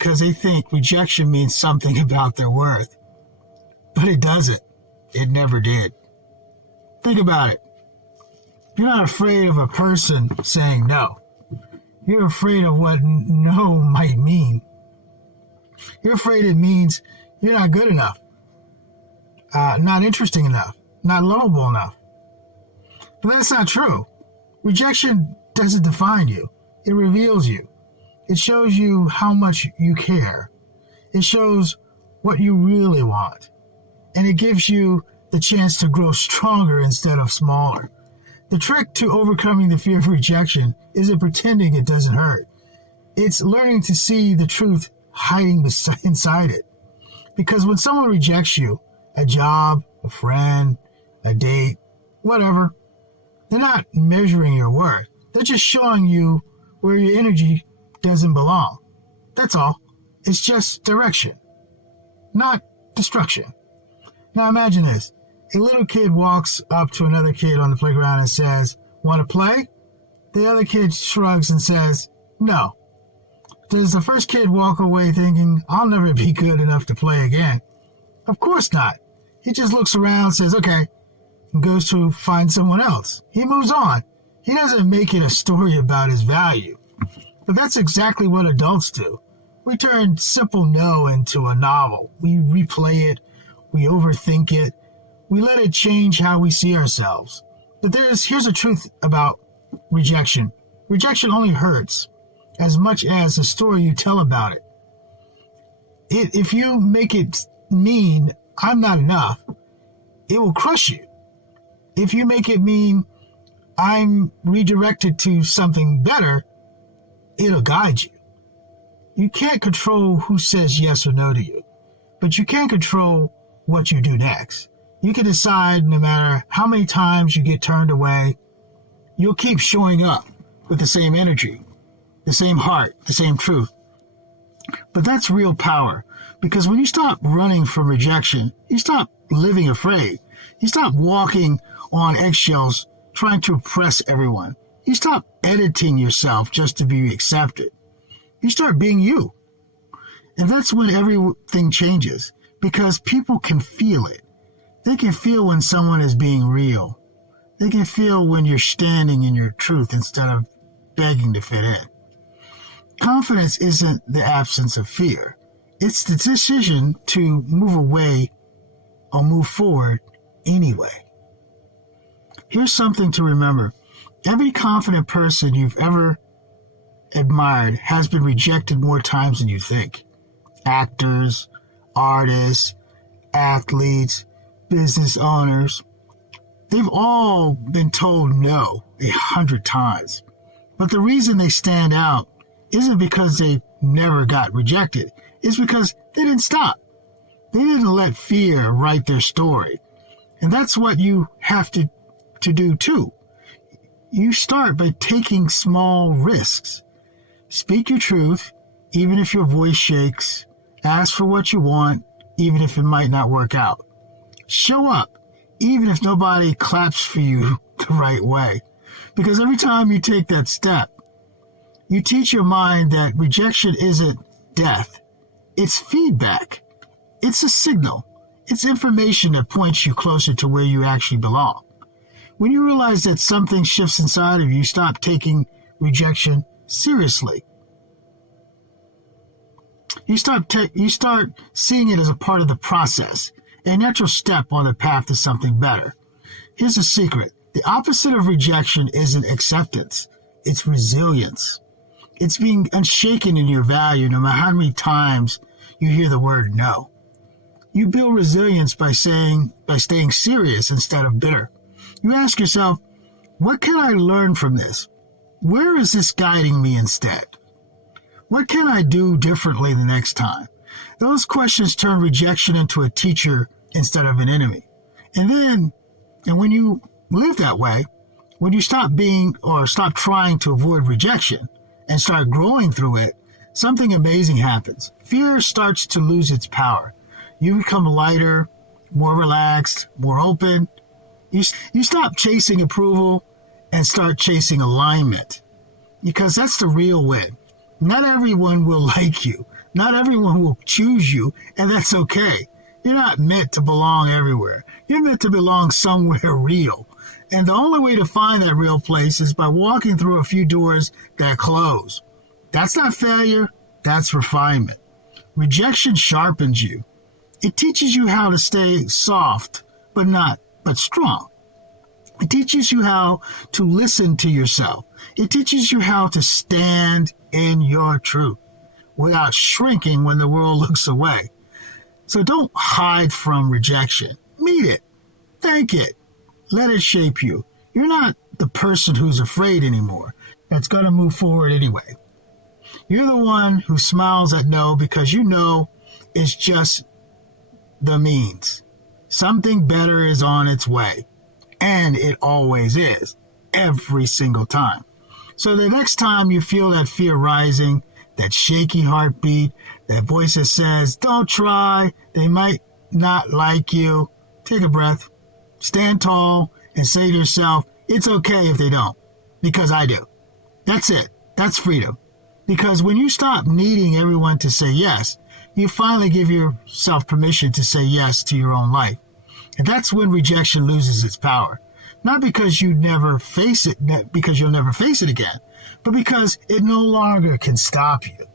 because they think rejection means something about their worth. But it doesn't. It never did. Think about it. You're not afraid of a person saying no. You're afraid of what no might mean. You're afraid it means you're not good enough, not interesting enough, not lovable enough. But that's not true. Rejection doesn't define you. It reveals you. It shows you how much you care. It shows what you really want. And it gives you the chance to grow stronger instead of smaller. The trick to overcoming the fear of rejection isn't pretending it doesn't hurt. It's learning to see the truth hiding inside it. Because when someone rejects you, a job, a friend, a date, whatever, they're not measuring your worth. They're just showing you where your energy doesn't belong. That's all. It's just direction, not destruction. Now imagine this. A little kid walks up to another kid on the playground and says, "Want to play?" The other kid shrugs and says, "No." Does the first kid walk away thinking, "I'll never be good enough to play again"? Of course not. He just looks around, says, "Okay," and goes to find someone else. He moves on. He doesn't make it a story about his value. But that's exactly what adults do. We turn simple no into a novel. We replay it. We overthink it. We let it change how we see ourselves. But here's the truth about rejection. Rejection only hurts as much as the story you tell about it. If you make it mean, "I'm not enough," it will crush you. If you make it mean, "I'm redirected to something better," it'll guide you. You can't control who says yes or no to you, but you can control what you do next. You can decide no matter how many times you get turned away, you'll keep showing up with the same energy, the same heart, the same truth. But that's real power, because when you stop running from rejection, you stop living afraid. You stop walking on eggshells trying to impress everyone. You stop editing yourself just to be accepted. You start being you. And that's when everything changes, because people can feel it. They can feel when someone is being real. They can feel when you're standing in your truth instead of begging to fit in. Confidence isn't the absence of fear. It's the decision to move away or move forward anyway. Here's something to remember. Every confident person you've ever admired has been rejected more times than you think. Actors, artists, athletes, business owners, they've all been told no 100 times. But the reason they stand out isn't because they never got rejected. It's because they didn't stop. They didn't let fear write their story. And that's what you have to do too. You start by taking small risks. Speak your truth, even if your voice shakes. Ask for what you want, even if it might not work out. Show up, even if nobody claps for you the right way. Because every time you take that step, you teach your mind that rejection isn't death. It's feedback. It's a signal. It's information that points you closer to where you actually belong. When you realize that something shifts inside of you, you stop taking rejection seriously. You start seeing it as a part of the process, a natural step on the path to something better. Here's a secret. The opposite of rejection isn't acceptance. It's resilience. It's being unshaken in your value no matter how many times you hear the word no. You build resilience by staying serious instead of bitter. You ask yourself, what can I learn from this? Where is this guiding me instead? What can I do differently the next time? Those questions turn rejection into a teacher instead of an enemy. And when you live that way, when you stop trying to avoid rejection and start growing through it, something amazing happens. Fear starts to lose its power. You become lighter, more relaxed, more open. You stop chasing approval and start chasing alignment, because that's the real win. Not everyone will like you. Not everyone will choose you, and that's okay. You're not meant to belong everywhere. You're meant to belong somewhere real. And the only way to find that real place is by walking through a few doors that close. That's not failure, that's refinement. Rejection sharpens you. It teaches you how to stay soft, but strong. It teaches you how to listen to yourself. It teaches you how to stand in your truth without shrinking when the world looks away. So don't hide from rejection. Meet it. Thank it. Let it shape you. You're not the person who's afraid anymore. That's going to move forward anyway. You're the one who smiles at no because you know it's just the means. Something better is on its way. And it always is. Every single time. So the next time you feel that fear rising, that shaky heartbeat, that voice that says, don't try, they might not like you, take a breath, stand tall, and say to yourself, it's okay if they don't, because I do. That's it. That's freedom. Because when you stop needing everyone to say yes, you finally give yourself permission to say yes to your own life. And that's when rejection loses its power. Not because you never face it, because you'll never face it again, but because it no longer can stop you.